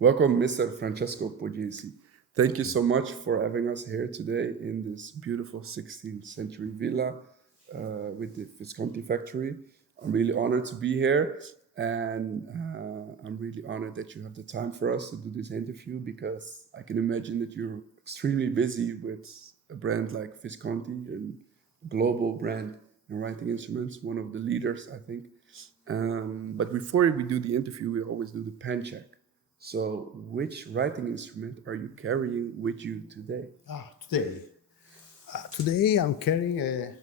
Welcome, Mr. Francesco Poggesi. Thank you so much for having us here today in this beautiful 16th century villa with the Visconti factory. I'm really honored to be here, and I'm really honored that you have the time for us to do this interview, because I can imagine that you're extremely busy with a brand like Visconti, and global brand in writing instruments, one of the leaders, I think. But before we do the interview, we always do the pen check. So, which writing instrument are you carrying with you today? Today I'm carrying a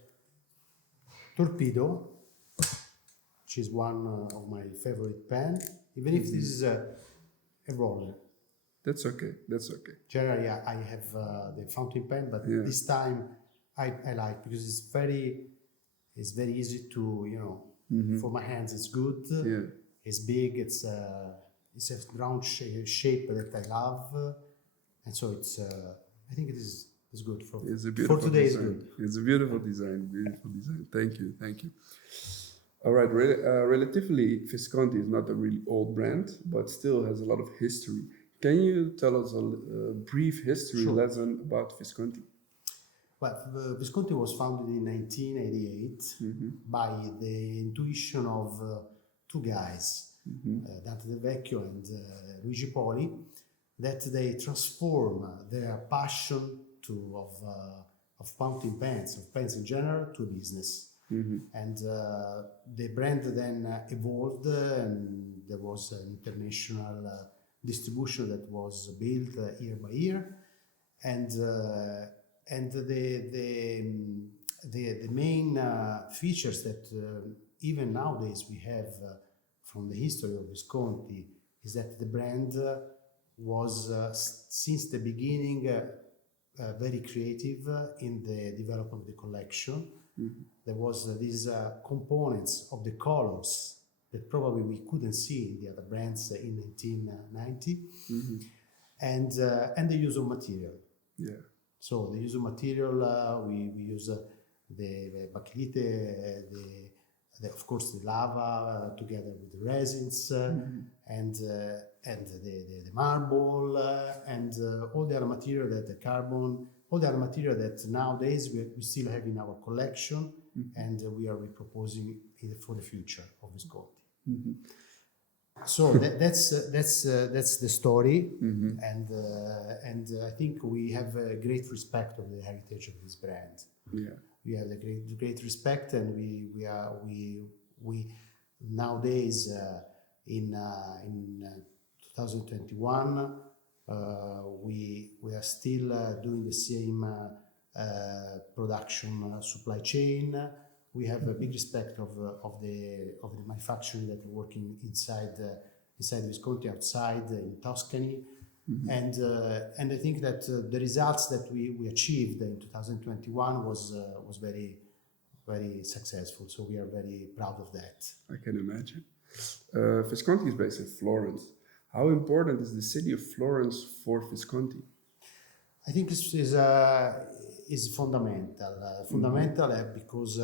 torpedo, which is one of my favorite pen, even if this is a roller. That's okay. That's okay. Generally, I have the fountain pen, but this time I like, because it's very easy to, for my hands it's good. Yeah. It's big. It's a round shape that I love, and so it's. I think it is good for. It's a beautiful for today. Design. Is good. It's a beautiful design. Beautiful design. Thank you. Thank you. All right. Relatively, Visconti is not a really old brand, but still has a lot of history. Can you tell us a brief history lesson about Visconti? Well, Visconti was founded in 1988 by the intuition of two guys, Dante Del Vecchio and Luigi Poli, that they transform their passion of fountain pens, of pens in general, to a business. And the brand then evolved, and there was an international distribution that was built year by year, and the main features that even nowadays we have from the history of Visconti is that the brand was since the beginning very creative in the development of the collection. There was these components of the colors that probably we couldn't see in the other brands in 1990, and the use of material. Yeah. So the use of material, we use the bakelite, of course the lava together with the resins, and the marble, and all the other material, that the carbon, all the other material that nowadays we still have in our collection, and we are reproposing it for the future of Visconti. So that's the story, and I think we have a great respect of the heritage of this brand. Yeah, we have a great respect, and we nowadays in 2021 we are still doing the same production supply chain. We have a big respect of the manufacturing that are working inside Visconti, outside in Tuscany, and I think that the results that we achieved in 2021 was very, very successful. So we are very proud of that. I can imagine. Visconti is based in Florence. How important is the city of Florence for Visconti? I think this is fundamental, because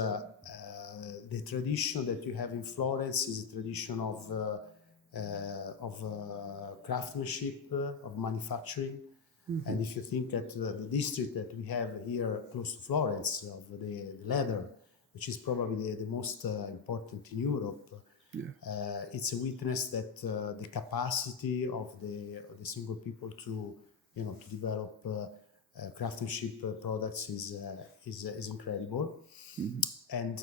the tradition that you have in Florence is a tradition of craftsmanship, of manufacturing. And if you think at the district that we have here close to Florence, of the leather, which is probably the most important in Europe, it's a witness that the capacity of the single people to develop craftsmanship products is incredible. And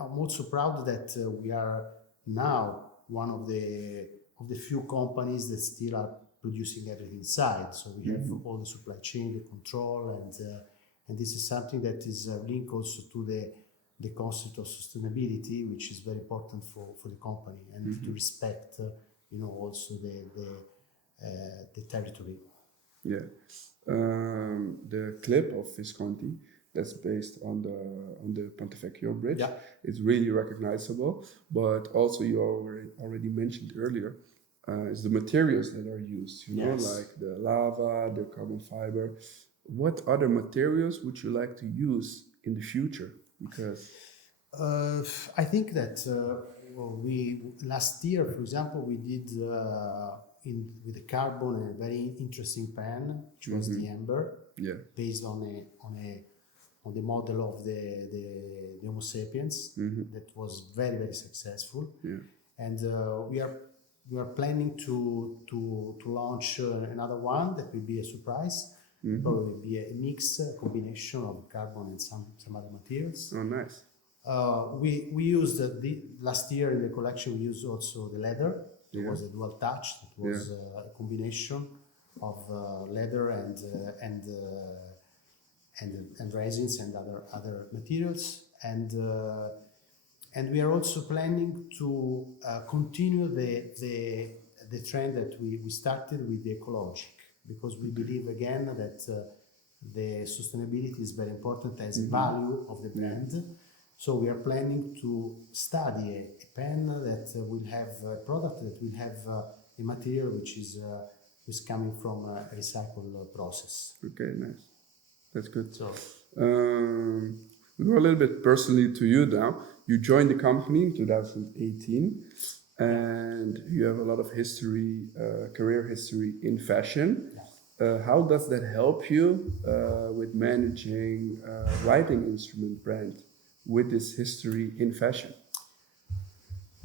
I'm also proud that we are now one of the few companies that still are producing everything inside. So we have all the supply chain, the control, and this is something that is linked also to the concept of sustainability, which is very important for the company, and to respect also the territory. Yeah. The clip of Visconti that's based on the Ponte Bridge is really recognizable, but also you already mentioned earlier is the materials that are used, like the lava, the carbon fiber. What other materials would you like to use in the future? Because I think that we last year, for example, we did with the carbon, a very interesting pen, which was the Amber, Yeah. based on the model of the Homo sapiens, that was very, very successful. Yeah. And we are planning to launch another one that will be a surprise. Probably will be a mix, a combination of carbon and some other materials. Oh, nice. We used last year in the collection. We used also the leather. It was a dual touch. It was a combination of leather and resins and other materials. And we are also planning to continue the trend that we started with the ecologic, because we believe again that the sustainability is very important as a value of the brand. So we are planning to study a pen that will have a product that will have a material which is coming from a recycled process. Okay, nice. That's good. So we go a little bit personally to you now. You joined the company in 2018, and you have a lot of history, career history in fashion. How does that help you with managing a writing instrument brand with this history in fashion?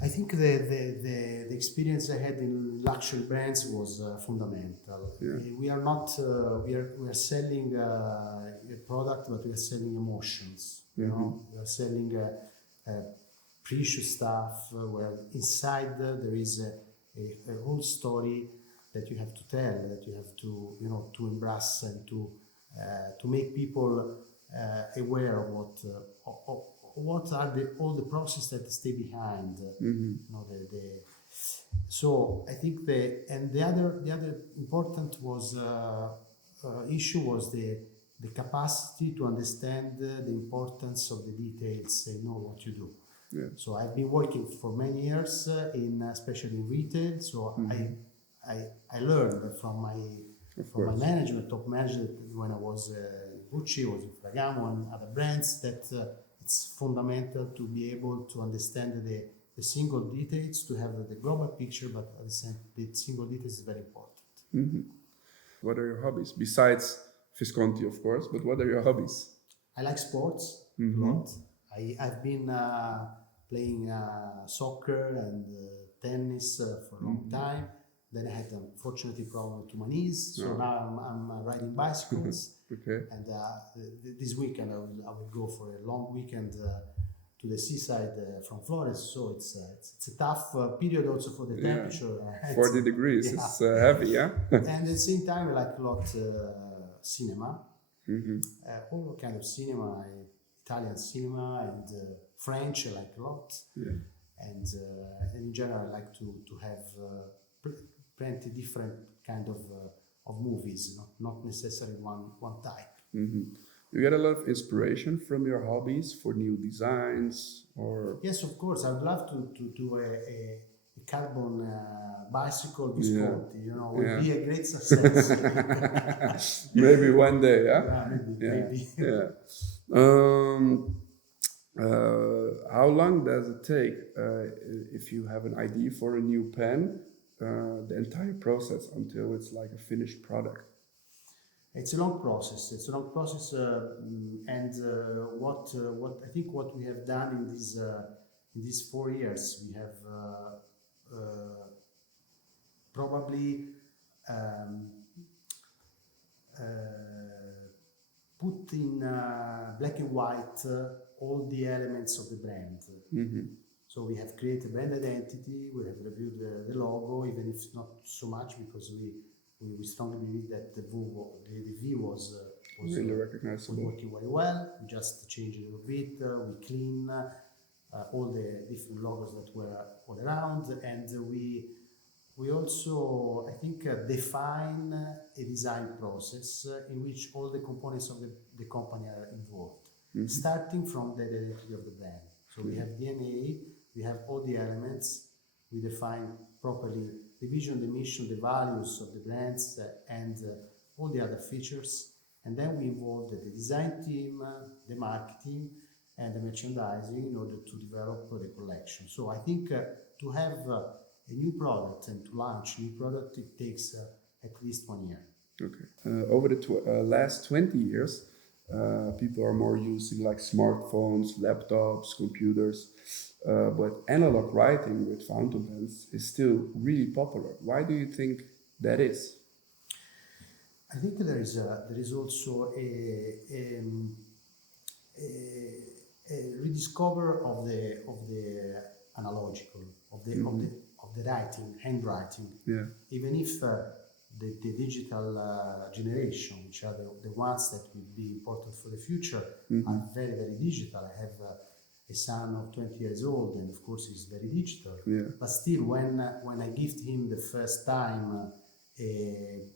I think the experience I had in luxury brands was fundamental. We are not we are selling a product, but we are selling emotions. You know, we are selling precious stuff where inside there is a whole story that you have to tell, that you have to to embrace and to make people aware of what are all the process that stay behind. So I think the other important issue was the capacity to understand the importance of the details and know what you do. So I've been working for many years especially in retail. So I learned from my management, top management, when I was Gucci, was in Ferragamo and other brands, that it's fundamental to be able to understand the single details, to have the global picture, but at the same the single details is very important. What are your hobbies besides Visconti, of course? But what are your hobbies? I like sports a lot. I've been playing soccer and tennis for a long time. Then I had unfortunately problem to my knees, so now I'm riding bicycles. Okay. And this weekend I will go for a long weekend to the seaside from Florence. So it's a tough period also for the temperature. 40 degrees. It's heavy, yeah. And at the same time I like a lot cinema, all kind of cinema, Italian cinema and French I like a lot. And in general I like to have plenty different kind of movies, not necessarily one type. You get a lot of inspiration from your hobbies for new designs, or? Yes, of course. I would love to do a carbon bicycle Visconti. Would be a great success. Maybe one day, maybe. How long does it take if you have an idea for a new pen? The entire process until it's like a finished product? It's a long process. And what I think what we have done in these 4 years, we have probably put in black and white all the elements of the brand. So we have created brand identity, we have reviewed the logo, even if not so much, because we strongly believe that the V was really recognizable, working very well. We just changed it a little bit, we clean all the different logos that were all around, and we also, I think, define a design process in which all the components of the company are involved, starting from the identity of the brand. So we have DNA, we have all the elements, we define properly the vision, the mission, the values of the brands, and all the other features. And then we involve the design team, the marketing, and the merchandising in order to develop the collection. So I think to have a a new product and to launch a new product, it takes at least 1 year. Okay. Over the last 20 years, people are more using like smartphones, laptops, computers, but analog writing with fountain pens is still really popular. Why do you think that is? I think there is also a rediscover of the analogical of the writing, handwriting. Yeah. Even if the digital generation, which are the ones that will be important for the future, are very, very digital. I have a son of 20 years old, and of course he's very digital. Yeah. But still, when I gift him the first time a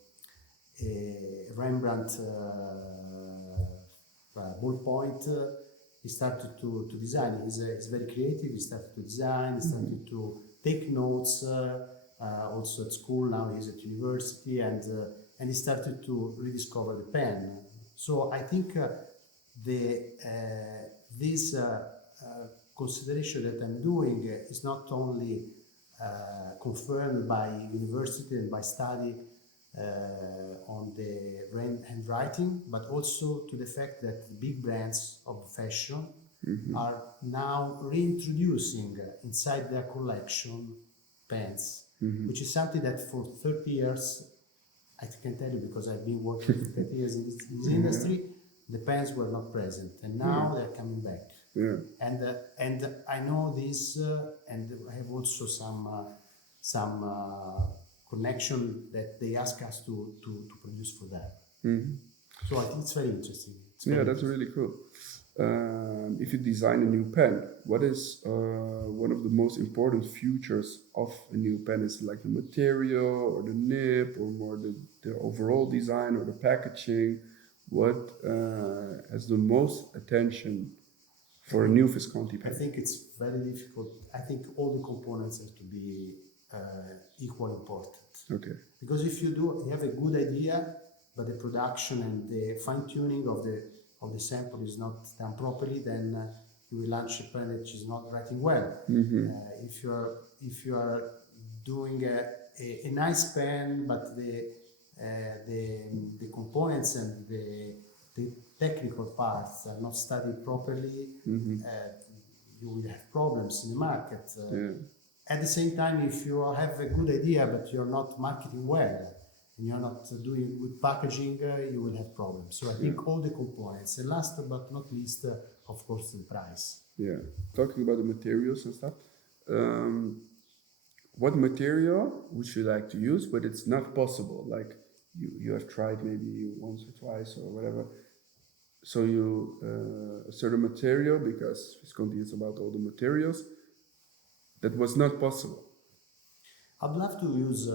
Rembrandt ballpoint, he started to design. He's very creative. He started to design. He started to take notes. Also at school, now he's at university, and he started to rediscover the pen. So I think this consideration that I'm doing is not only confirmed by university and by study on the handwriting, but also to the fact that the big brands of fashion are now reintroducing inside their collection pens, which is something that for 30 years, I can tell you because I've been working for 30 years in this industry, the pens were not present, and now they're coming back. Yeah. And I know this, and I have also some connection that they ask us to produce for them. So I think it's very interesting. That's really cool. If you design a new pen, what is one of the most important features of a new pen? Is it like the material or the nib or more the overall design or the packaging? What has the most attention for a new Visconti pen? I think it's very difficult. I think all the components have to be equally important. Okay. Because if you have a good idea, but the production and the fine-tuning of the sample is not done properly, then you will launch a pen which is not writing well. If you are doing a nice pen, but the components and the technical parts are not studied properly, you will have problems in the market. At the same time, if you have a good idea but you're not marketing well and you're not doing good packaging, you will have problems. So I think all the components, and last but not least, of course, the price. Yeah, talking about the materials and stuff. What material would you like to use, but it's not possible? Like you have tried maybe once or twice or whatever. So you a certain material, because Visconti is about all the materials, that was not possible. I'd love to use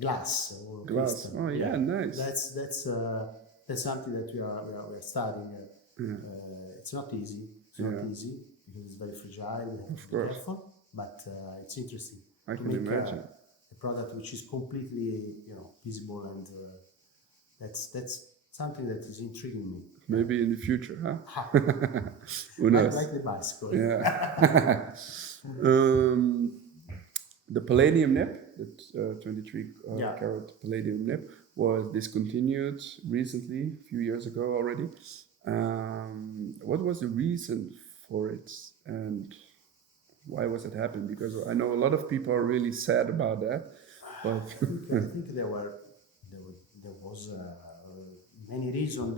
glass or Glass. crystal. Oh yeah, nice. That's something that we are studying. It's not easy. It's not easy because it's very fragile. We have to be careful, but it's interesting. I can imagine. A product which is completely, visible, and that's something that is intriguing me. Maybe in the future, huh? Who knows? Like the bicycle. Yeah. The palladium nib, the 23 carat palladium nib, was discontinued recently, a few years ago already. What was the reason for it, and why was it happening? Because I know a lot of people are really sad about that. But I think there was many reasons.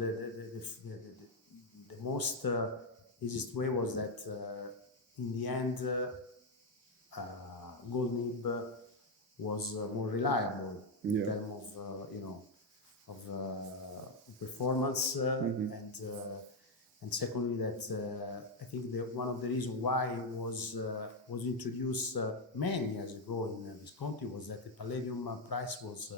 The most easiest way was that in the end, gold nib was more reliable in terms of performance, and secondly that I think one of the reasons why it was introduced many years ago in Visconti was that the palladium price was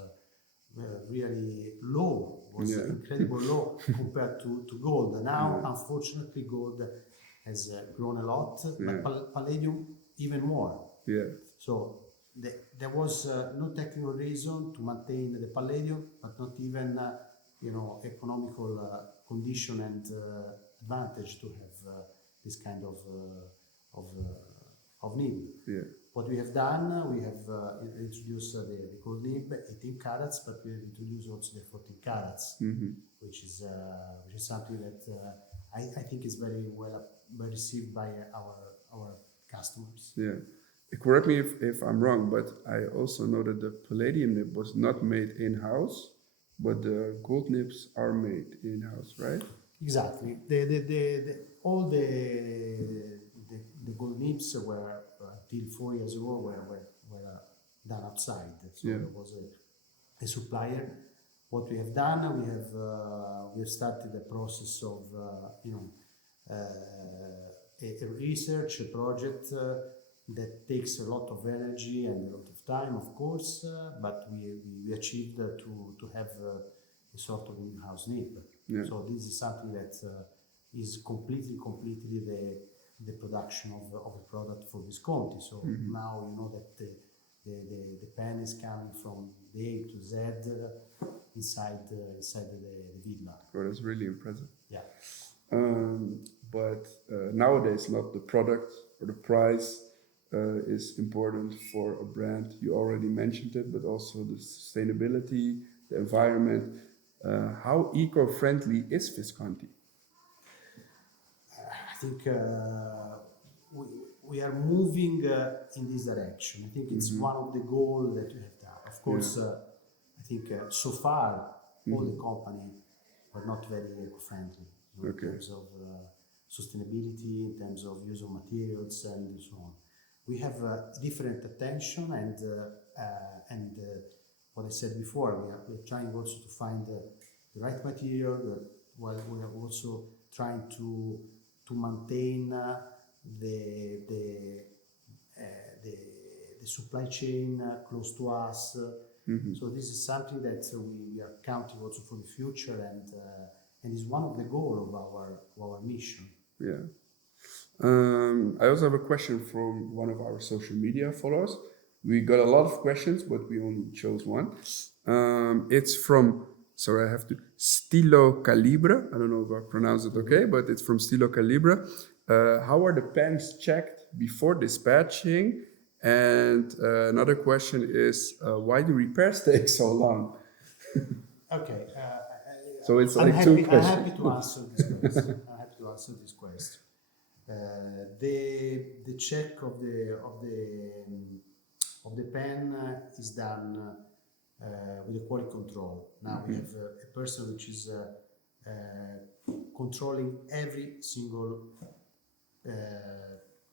really low, was incredibly low compared to gold. Now, unfortunately, gold has grown a lot, but palladium even more. Yeah. So there was no technical reason to maintain the palladium, but not even economical condition and advantage to have this kind of nib. Yeah. What we have done, we have introduced the gold nib 18 carats, but we have introduced also the 14 carats, which is something that I think is very well received by our customers. Yeah. Correct me if I'm wrong, but I also know that the palladium nib was not made in-house, but the gold nibs are made in-house, right? Exactly. All the gold nibs were until 4 years ago were done outside. So Yeah. there was a supplier. What we have done, we have started the process of a research, a project that takes a lot of energy and a lot of time, of course, but we achieved to have a sort of in-house nib. Yeah. So this is something that is completely the production of a product for Visconti. So now you know that the pen is coming from the A to Z inside the villa. Oh, that's really impressive. Yeah. But nowadays, not the product or the price is important for a brand. You already mentioned it, but also the sustainability, the environment. How eco-friendly is Visconti? I think we are moving in this direction. I think it's one of the goals that we have done. Of course, I think so far all the company are not very eco-friendly in terms of sustainability, in terms of use of materials, and so on. We have different attention, and what I said before, we're trying also to find the right material, while we are also trying to maintain the supply chain close to us. So this is something that we are counting also for the future, and is one of the goals of our mission. Yeah. I also have a question from one of our social media followers. We got a lot of questions, but we only chose one. It's from, sorry, I have to, Stilo Calibra. I don't know if I pronounce it okay, but it's from Stilo Calibra. How are the pens checked before dispatching? And another question is, why do repairs take so long? Okay. So it's like two questions. I'm happy to answer this question. The check of the pen is done with a quality control. Now we have a person which is controlling every single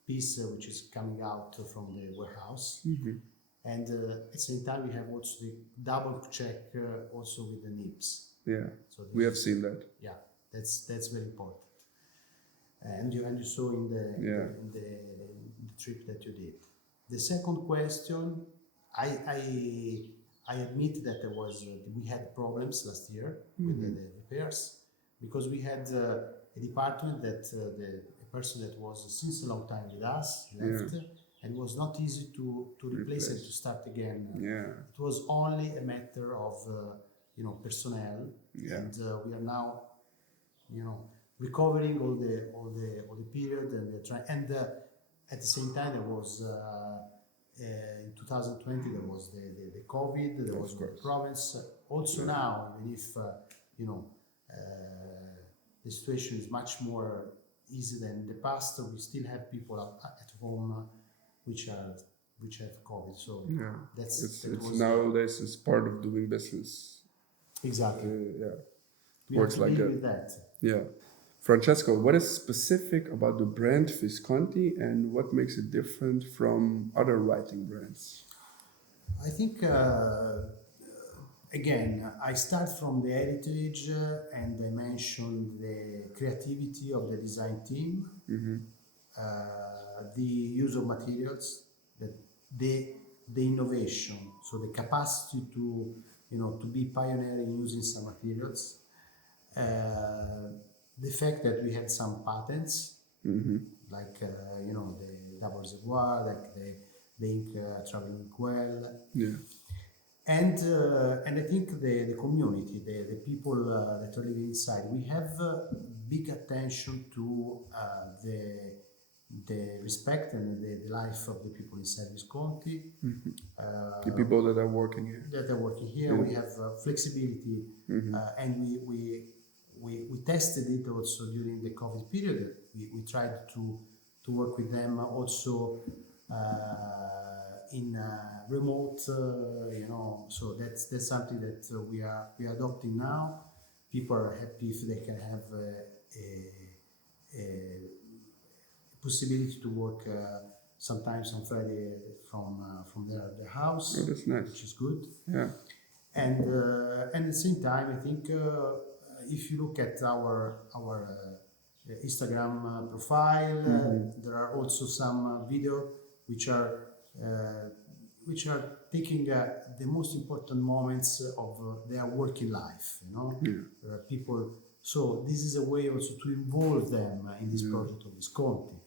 piece which is coming out from the warehouse. And at the same time we have also the double check also with the nibs. Yeah, so we have seen that. Yeah, that's very important. And you saw in the trip that you did. The second question, I admit that we had problems last year with the repairs, because we had a department that a person that was since a long time with us left, and it was not easy to replace and to start again. It was only a matter of personnel, and we are now recovering all the period, and we are trying. And at the same time, there was in 2020 there was the COVID, there was the province. Also now, even if the situation is much more easy than in the past, we still have people at home which have COVID. So it's nowadays it's part of doing business. Exactly. We works like that. With that. Yeah. Francesco, what is specific about the brand Visconti, and what makes it different from other writing brands? I think, again, I start from the heritage, and I mentioned the creativity of the design team, the use of materials, the innovation, so the capacity to be pioneer in using some materials. The fact that we had some patents, like the double reservoir, like the ink traveling well, and I think the community, the people that are living inside, we have big attention to the respect and the life of the people inside Visconti. The people that are working here. We have flexibility, and we tested it also during the COVID period. We tried to work with them also in remote, so that's something that we are adopting now. People are happy if they can have a possibility to work sometimes on Friday from their house. Oh, that's nice. Which is good. Yeah. And at the same time, I think if you look at our Instagram profile, there are also some video which are taking the most important moments of their working life. There are people. So this is a way also to involve them in this project of Visconti.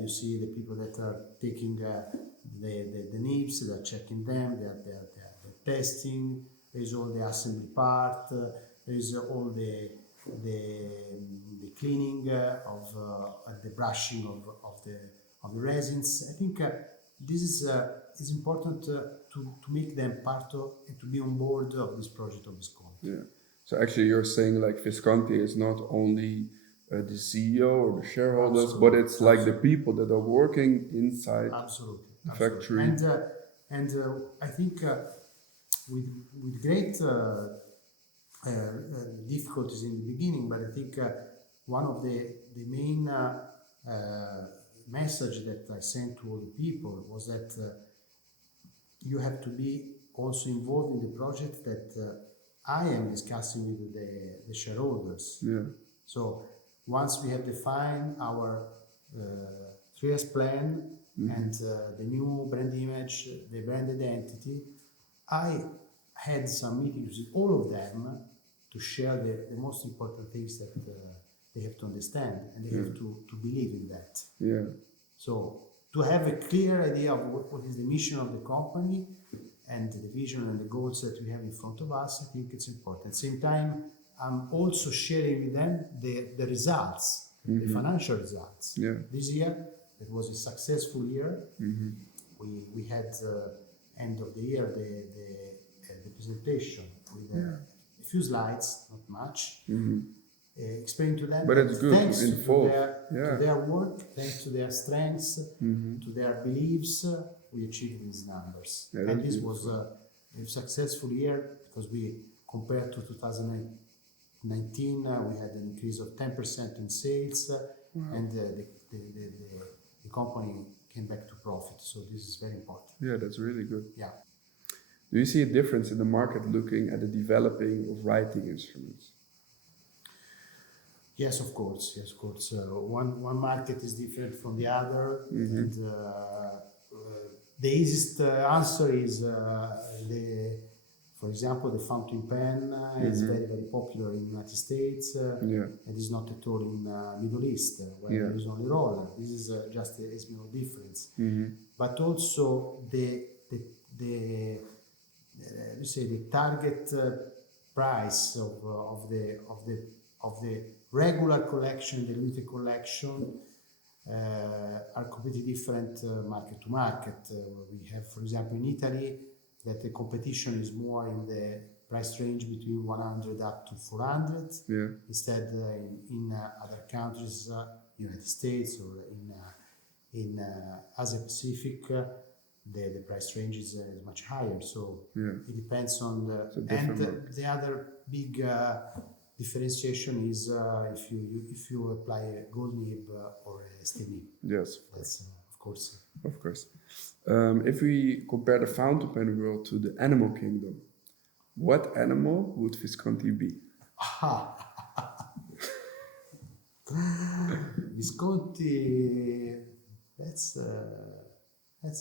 You see the people that are taking the nibs, they're checking them, they're testing. There's all the assembly part. There's all the cleaning of the brushing of the resins. I think this is important to make them part of and to be on board of this project of Visconti. Yeah. So actually, you're saying like Visconti is not only the CEO or the shareholders, but it's like the people that are working inside the factory. And I think with great difficulties in the beginning, but I think one of the main message that I sent to all the people was that you have to be also involved in the project that I am discussing with the shareholders. Yeah. So once we have defined our 3 years plan and the new brand image, the brand identity, I had some meetings with all of them to share the most important things that they have to understand and they have to believe in that. Yeah. So to have a clear idea of what is the mission of the company and the vision and the goals that we have in front of us, I think it's important. At the same time, I'm also sharing with them the results, the financial results. Yeah. This year, it was a successful year. We had end of the year the presentation with a few slides, not much. Explain to them, but it's good thanks to their work, thanks to their strengths, to their beliefs, we achieved these numbers. Yeah, and this was a successful year because we, compared to 2019, we had an increase of 10% in sales, and the company came back to profit. So this is very important. Yeah, that's really good. Yeah. Do you see a difference in the market looking at the developing of writing instruments? Yes, of course. Yes, of course. One market is different from the other, and the easiest answer is for example, the fountain pen is very, very popular in the United States. It is not at all in Middle East, where there is only roller. This is just a small difference. But also the target price of the regular collection, the limited collection, are completely different market to market. We have, for example, in Italy, that the competition is more in the price range between 100 up to 400. Instead, in other countries, United States or in Asia Pacific, the price range is much higher. So it depends on the other big differentiation is if you apply a gold nib or a steel nib. Yes, that's of course. Of course. If we compare the fountain pen world to the animal kingdom, what animal would Visconti be? Visconti, that's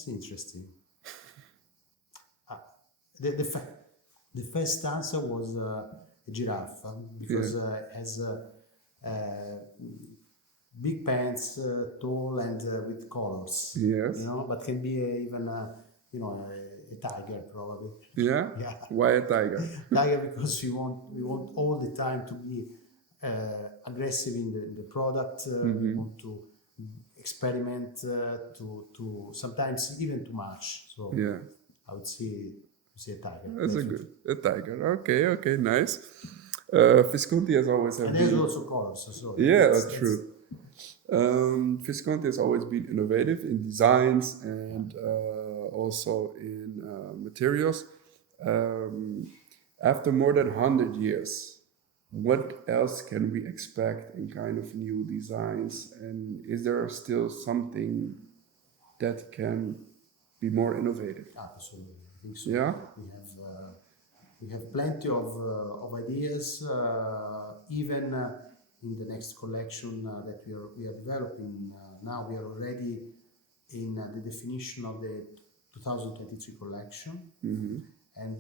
interesting. The first answer was a giraffe because it has big pants, tall and with colors. Yes. But can be even a tiger probably. Yeah. Why a tiger? Tiger because we want all the time to be aggressive in the product. We want to experiment to sometimes even too much. So Yeah. I would say a tiger. That's a tiger. Okay, nice. Visconti has always have And there's been. also colors. So Yeah, that's true. Visconti has always been innovative in designs and also in materials. Um, After more than 100 years, what else can we expect in kind of new designs? And is there still something that can be more innovative? Absolutely, I think so. Yeah? We have plenty of ideas, even in the next collection that we are developing. Now we are already in the definition of the 2023 collection, and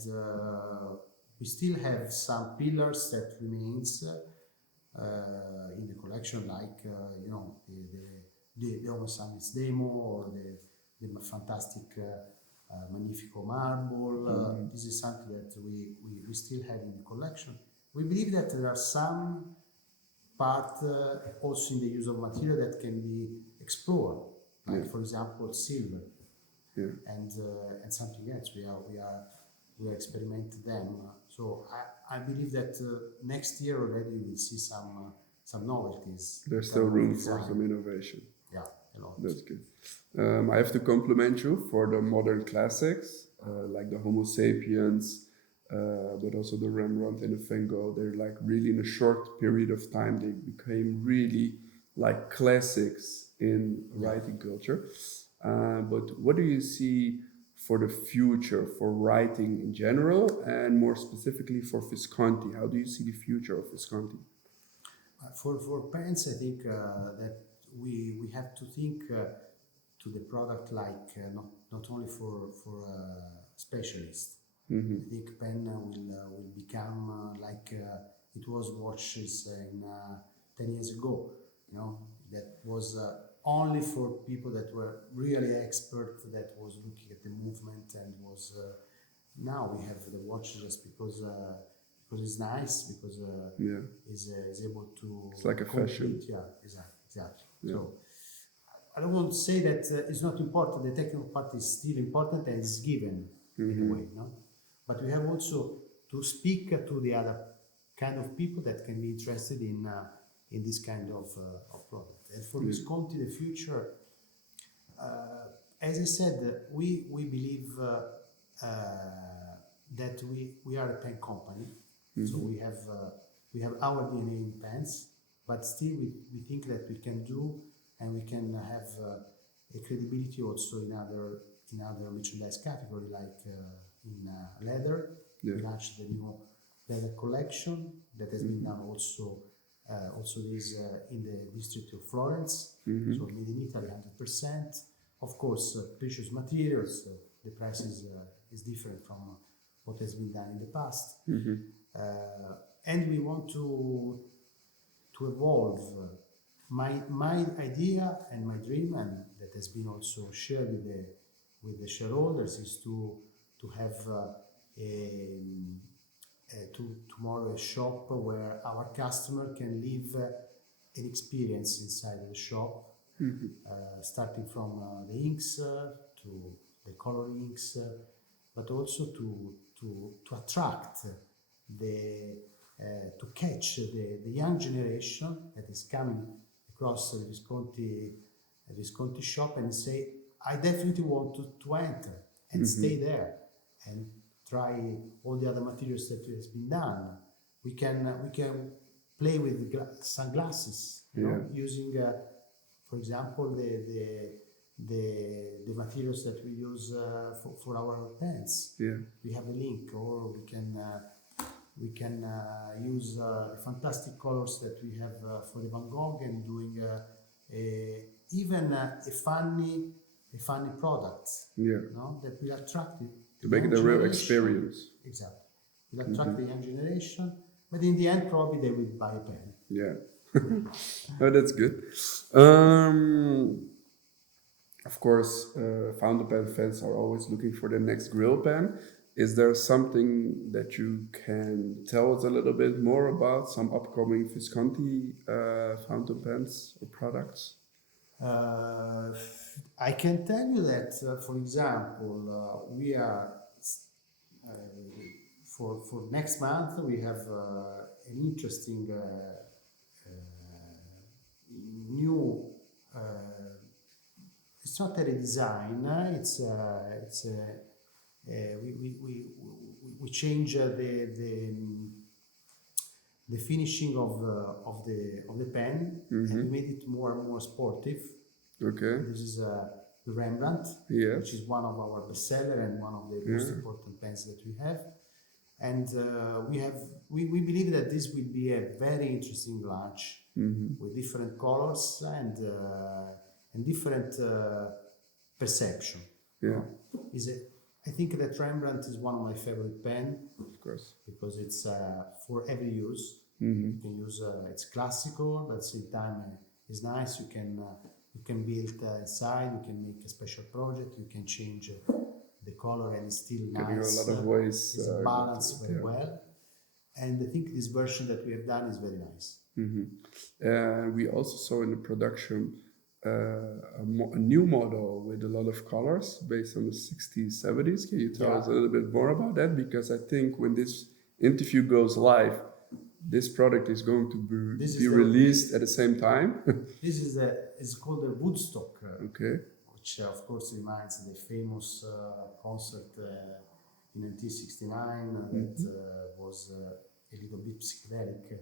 we still have some pillars that remains in the collection, like the Homo Sapiens demo or the fantastic Magnifico marble. This is something that we still have in the collection. We believe that there are some part also in the use of material that can be explored, like for example silver, and something else. We are experimenting them. So I believe that next year already we will see some novelties. There's still room for some innovation. Yeah, a lot. That's good. I have to compliment you for the modern classics, like the Homo sapiens, but also the Rembrandt and the Van Gogh. They're like really in a short period of time, they became really like classics in writing culture. But what do you see for the future for writing in general, and more specifically for Visconti? How do you see the future of Visconti? For pens, I think that we have to think to the product like not only for specialists. I think pen will become like it was watches in 10 years ago. That was only for people that were really expert, that was looking at the movement and was. Now we have the watch just because it's nice, because is able to. It's like a fashion. Yeah, exactly. Yeah. So I don't want to say that it's not important. The technical part is still important and is given in a way, no? But we have also to speak to the other kind of people that can be interested in this kind of product. And for Visconti, the future, as I said, we believe that we are a pen company, so we have our DNA in pens, but still we think that we can do and we can have a credibility also in other merchandise category, like in leather. We launched the new leather collection that has been done also this in the district of Florence, so made in Italy 100%. Of course, precious materials. The price is different from what has been done in the past, and we want to evolve. My idea and my dream, and that has been also shared with the shareholders, is to have tomorrow a shop where our customer can live an experience inside the shop, starting from the inks to the color inks, but also to attract to catch the young generation that is coming across the Visconti shop and say, I definitely want to enter and stay there and try all the other materials that has been done. We can play with sunglasses, using, for example, the materials that we use for our pens. We have a link, or we can use the fantastic colors that we have for the Van Gogh, and doing even a funny product, that will attract it. To make it a real experience. Exactly. Will attract the young generation, but in the end, probably they will buy a pen. Yeah. Oh, that's good. Of course, founder pen fans are always looking for the next grill pen. Is there something that you can tell us a little bit more about, some upcoming Visconti fountain pens or products? I can tell you that, for example, we are uh, for next month we have an interesting new. It's not a redesign. We change the finishing of the pen, and we made it more and more sportive. Okay. This is the Rembrandt, Yes. which is one of our bestseller and one of the most important pens that we have. And we believe that this will be a very interesting launch with different colors and different perception. Yeah. I think that Rembrandt is one of my favorite pen. Of course. Because it's for every use. You can use it's classical, but at the same time it's nice. You can build inside. You can make a special project. You can change the color and it's still Can nice. do a lot of ways. It's balanced very well. And I think this version that we have done is very nice. We also saw in the production a new model with a lot of colors based on the 60s, 70s. Can you tell us a little bit more about that? Because I think when this interview goes live, this product is going to be released at the same time. This is it's called the Woodstock, okay. Which of course reminds the famous concert in 1969 that was a little bit psychedelic.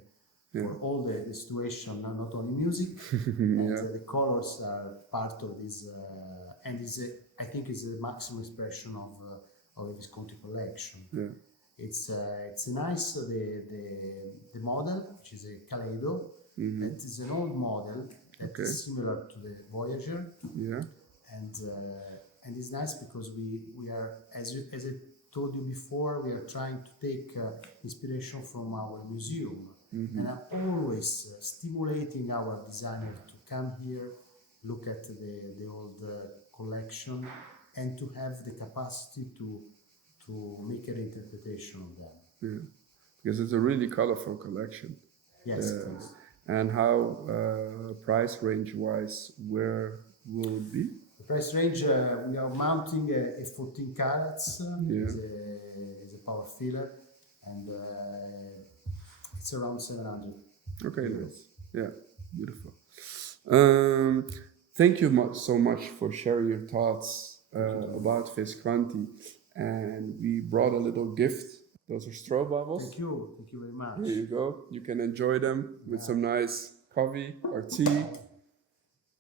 For all the situation, not only music, and the colors are part of this, and I think is the maximum expression of the Visconti collection. Yeah. It's nice. The model, which is a Kaleido, that is an old model that is similar to the Voyager. Yeah. And it's nice because we are, as I told you before, we are trying to take inspiration from our museum. And I'm always stimulating our designer to come here, look at the old collection, and to have the capacity to make an interpretation of them. Yeah, because it's a really colorful collection. Yes, it is. And how price range wise, where will it be? The price range, we are mounting a 14 carats as a power filler, and it's around 700. Okay, nice. Yeah, beautiful. Thank you so much for sharing your thoughts about Visconti. And we brought a little gift. Those are straw bubbles. Thank you very much. Here you go. You can enjoy them with some nice coffee or tea.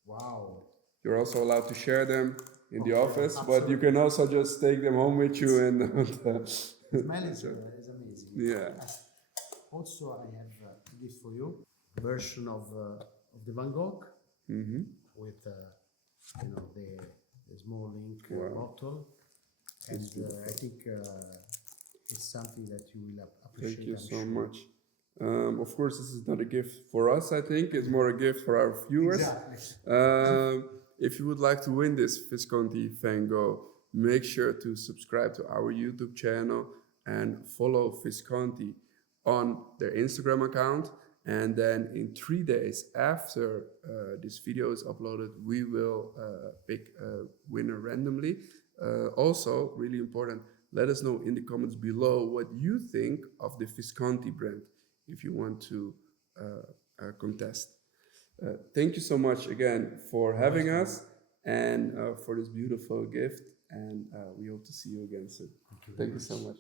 Wow. You're also allowed to share them in the office, absolutely. but you can also just take them home with you and. The smell is amazing. Yeah. Also, I have a gift for you. A version of the Van Gogh with the small ink bottle. And I think it's something that you will appreciate. Thank you so much. Of course, this is not a gift for us, I think. It's more a gift for our viewers. Exactly. If you would like to win this Visconti Van Gogh, make sure to subscribe to our YouTube channel and follow Visconti on their Instagram account. And then in 3 days after this video is uploaded, we will pick a winner randomly. Also, really important, let us know in the comments below what you think of the Visconti brand if you want to contest. Thank you so much again for having us and for this beautiful gift, and we hope to see you again soon. Thank you so much.